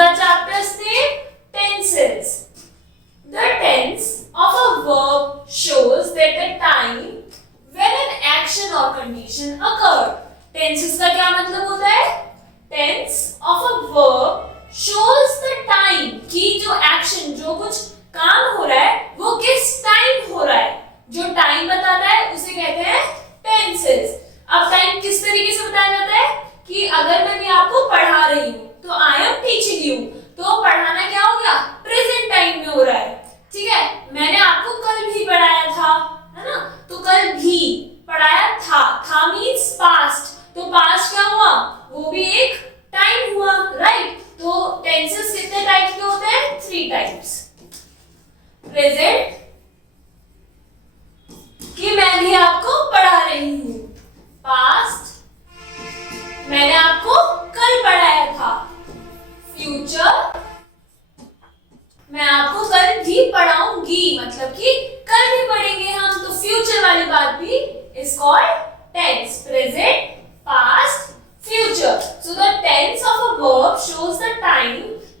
our chapter's name? Tenses. The tense of a verb shows that the time when an action or condition occurred. Tenses का क्या मतलब होता है? Tense of a verb shows the time कि जो action, जो कुछ काम हो रहा है वो किस टाइम हो रहा है, जो टाइम बताता है उसे कहते हैं tenses. अब टाइम किस तरीके से बताया जाता है कि अगर मैं भी आपको पढ़ा रही हूँ तो आई एम टीचिंग यू, तो पढ़ाना क्या हो गया? प्रेजेंट टाइम में हो रहा है. ठीक है, मैंने आपको कल भी पढ़ाया था, है ना? तो कल भी पढ़ाया था मींस पास्ट, तो पास्ट क्या हुआ? वो भी एक टाइम हुआ, राइट? तो टेंसेस कितने टाइप के होते हैं? 3 टाइप्स. प्रेजेंट कि मैं भी आपको पढ़ा रही हूँ, पास्ट मैंने आपको कल पढ़ाया था, फ्यूचर मैं आपको कल भी पढ़ाऊंगी, मतलब कि कल भी पढ़ेंगे हम, तो फ्यूचर वाली बात भी is called tense. Present, past, future. So the tense of a verb shows the time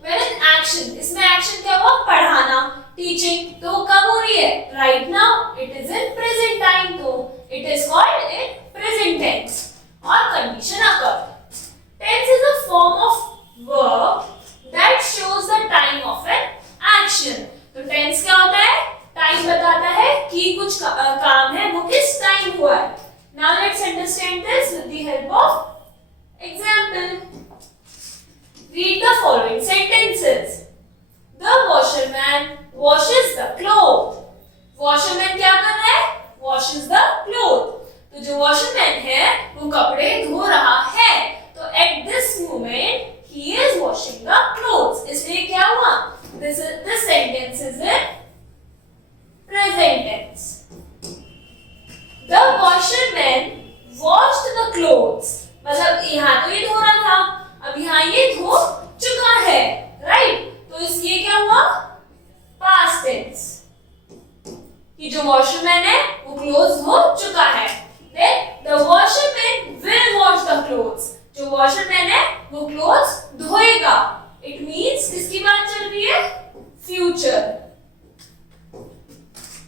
when an action, इसमें एक्शन क्या हुआ? पढ़ाना, टीचिंग, तो कब हो रही है? Right now, it is in present time, तो it is called in present tense. और condition occur. Tense is a form of verb that shows the time of an action. तो टेंस क्या होता है? टाइम बताता है कि कुछ काम है वो किस टाइम हुआ है. Now let's understand this with the help of example. Read the following sentences. The washerman washes the cloth. Washerman क्या कर रहा है? Washes the cloth. तो जो वॉशरमैन है वो कपड़े धो रहा है, तो at this moment he is washing the clothes. इसलिए क्या हुआ? This sentence is in present tense. The washerman washed the clothes. मतलब यहाँ तो ये धो रहा था, अब यहाँ ये धो चुका है, राइट? तो इसलिए क्या हुआ? पास्ट टेंस कि जो वॉशरमैन है वो क्लोथ्स धो चुका है. Then the washerman will wash the clothes. जो वॉशरमैन है वो क्लोथ्स धोएगा. इट मींस किसकी बात चल रही है? फ्यूचर.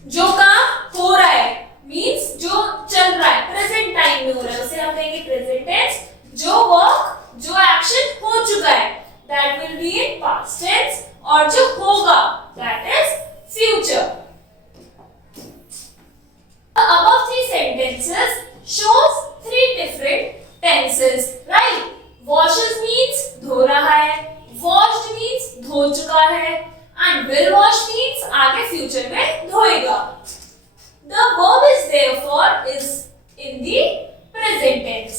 जो काम हो रहा है मींस जो चल रहा है, प्रेजेंट टाइम में हो रहा है, उसे हम कहेंगे प्रेजेंट टेंस. जो वर्क, जो एक्शन हो चुका है, that will be in past tense, और जो होगा that is future. The above 3 sentences shows 3 different tenses, right? Washes means धो रहा है, washed means धो चुका है, and will wash means आगे future में धोएगा. The verb is therefore is in the present tense.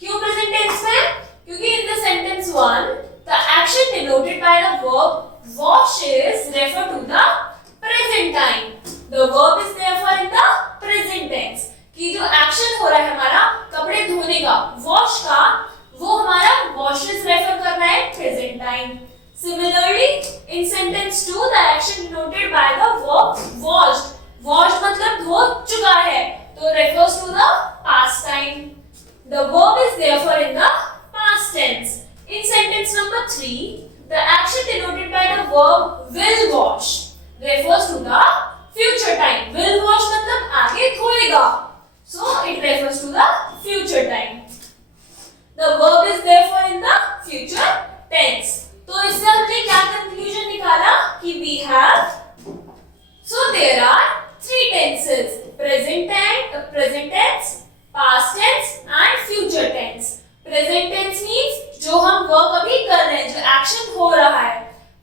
क्यों present tense में? क्योंकि in the sentence 1 the action denoted by the verb washes refer to the present time. The verb is therefore in the present tense. कि जो action हो रहा है हमारा कपड़े धोने का, wash का, वो हमारा washes refer कर रहा है present time. Similarly, in sentence 2 the action denoted by the verb washed. Washed मतलब धो चुका है, तो refers to the past time. The verb is therefore in the past tense. In sentence number 3, the action denoted by the verb will wash refers to the future time. Will wash मतलब आगे धोएगा, so it refers to the future time. The verb is therefore in the future tense. तो इससे हमने क्या conclusion निकाला कि we have, so there are 3 tenses: present tense, past tense and future tense. Present tense means जो हम work अभी कर रहे हैं, जो एक्शन हो रहा है.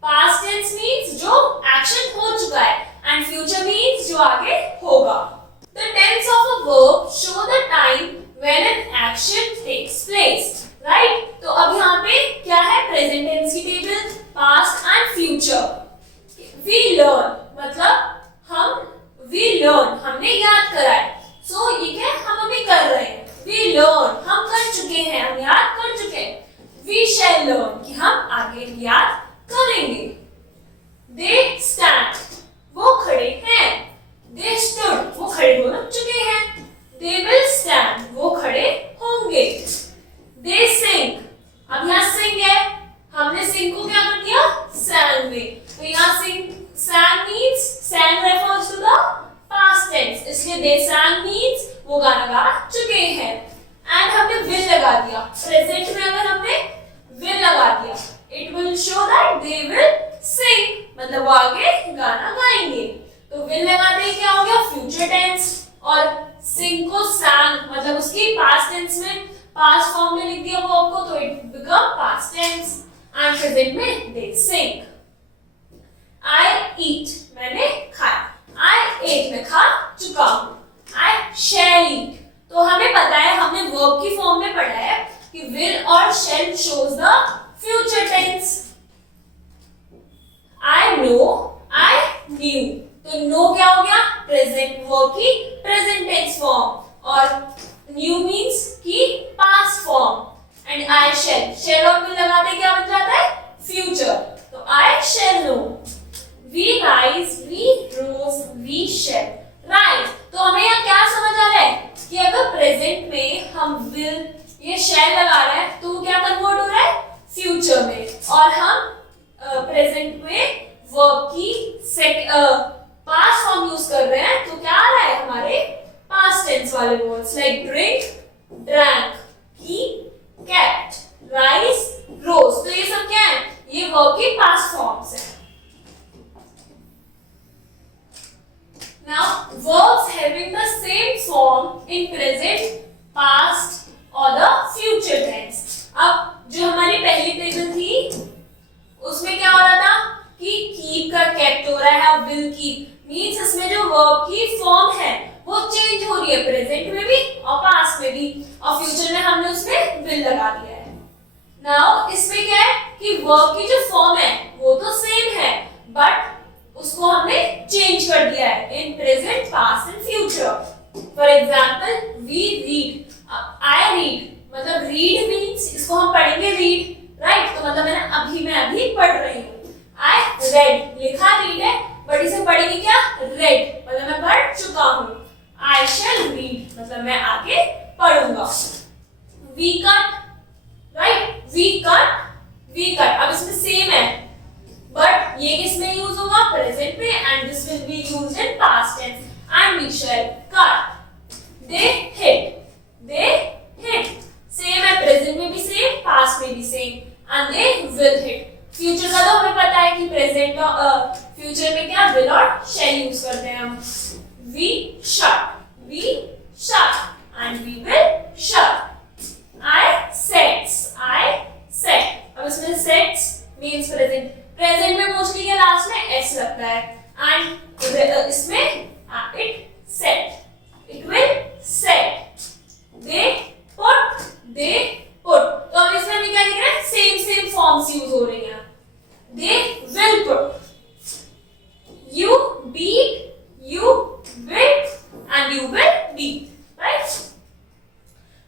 Past tense means जो एक्शन हो चुका है, and future means जो आगे होगा. The tense of a verb show the time when an action takes place, right? तो अब यहाँ पे क्या है? Present tense की table, past and future. We learn मतलब हमने याद करा है. So ये क्या? हम अभी कर रहे हैं. We learn हम कर चुके हैं, हम याद कर चुके हैं. We shall learn कि हम आगे याद करेंगे. They stand वो खड़े हैं. They stood वो खड़े हो चुके हैं. They will stand वो खड़े होंगे. They sing अब यहाँ sing है, हमने sing को क्या कर में। तो यहाँ sang means sang refers to the past tense, इसलिए they sang means वो गाना गा चुके हैं। एंड हमने will लगा दिया, प्रेजेंट में अगर हमने will लगा दिया, it will show that they will sing, मतलब वो आगे गाना गाएंगे। तो will लगाते ही क्या हो गया, फ्यूचर टेंस, और sing को sang मतलब उसकी पास्ट टेंस में पास्ट फॉर्म में लिख दिया वर्ब को, तो it become past tense. And present में they sing। I eat, मैंने खाया, I ate, मैं खा चुका हूँ। I shall eat, तो हमें पता है, हमने वर्ब की फॉर्म में पढ़ा है कि will और shall shows the future tense। I know, I knew, तो know क्या हो गया, प्रेजेंट वर्ब की प्रेजेंट टेंस फॉर्म, और न्यू मीन्स की past form. And I shall और will लगाते क्या बन जाता है, फ्यूचर, तो I shall know. We rise, we rose, we shall rise. तो हमें यहाँ क्या समझ आ रहा है कि अगर प्रेजेंट में हम will ये शेल लगा रहे हैं तो क्या कन्वर्ट हो रहा है फ्यूचर में, और हम प्रेजेंट में वर्ब की पास्ट फॉर्म यूज कर रहे हैं, तो क्या आ रहा है हमारे पास्ट टेंस वाले वर्ड्स लाइक ड्रिंक, ड्रैंक, ही, केप्ट, राइस, रोज। तो ये सब क्या है, ये वर्ब की पास्ट फॉर्म्स हैं। Now verbs having the same form in present, past or the future tense। अब जो हमारी पहली टेबल थी उसमें क्या हो रहा था कि keep का kept हो रहा है, अब will keep मीन्स इसमें जो वर्ब की फॉर्म है वो चेंज हो रही है, प्रेजेंट में भी और पास्ट में भी, और फ्यूचर में हमने उसमें will लगा दिया है। नाउ इसमें क्या है कि वर्ब की जो फॉर्म है वो तो सेम है, बट उसको हमने चेंज कर दिया है in present, past and future. For example we read, I read, मतलब रीड मीन्स इसको हम पढ़ेंगे रीड, राइट, तो मतलब मैं अभी पढ़ रही हूँ। आई रेड, लिखा रीड है बट इसे पढ़ेंगे क्या, रेड, मतलब मैं पढ़ चुका हूँ। आई शैल रीड, मतलब मैं आगे पढ़ूंगा। We cut, right, we cut, अब इसमें सेम है बट ये किस में यूज होगा, प्रेजेंट में, and this will be used in past tense, and we shall cut. They hit, same है, प्रेजेंट में भी सेम, पास्ट में भी same, and they will hit. Future का तो हमें पता है कि प्रेजेंट और फ्यूचर में क्या विल और शैल यूज करते हैं हम। We shut and we will shut. I sets, अब इसमें सेट्स मीन्स प्रेजेंट, प्रेजेंट में मोस्टली क्या लास्ट में एस लगता है, एंड इसमें it set, it will set. They put, तो अब इसमें हमें क्या दिख रहा है, सेम फॉर्म्स यूज हो रही हैं। They will put, you beat, you beat and you will beat, right?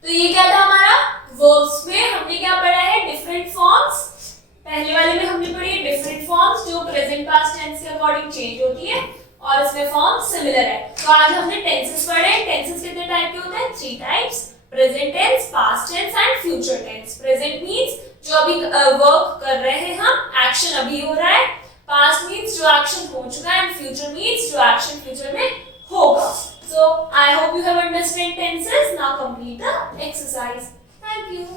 तो ये क्या था हमारा verbs में हमने क्या पढ़ा है, डिफरेंट फॉर्म्स। पहले वाले में हमने पढ़ी है डिफरेंट फॉर्म्स जो प्रेजेंट पास्ट टेंस के अकॉर्डिंग चेंज होती है, और इसमें फॉर्म सिमिलर है। तो आज हमने टेंसेस पढ़े। टेंसेस कितने टाइप के होते हैं, 3 types, present tense, past tense and future tense. Present means जो अभी वर्क कर रहे हैं हम, एक्शन अभी हो रहा है। पास्ट मीन्स जो एक्शन हो चुका है, एंड फ्यूचर मीन्स जो एक्शन फ्यूचर में होगा। So I hope you have understood tenses. Now complete the exercise. Thank you.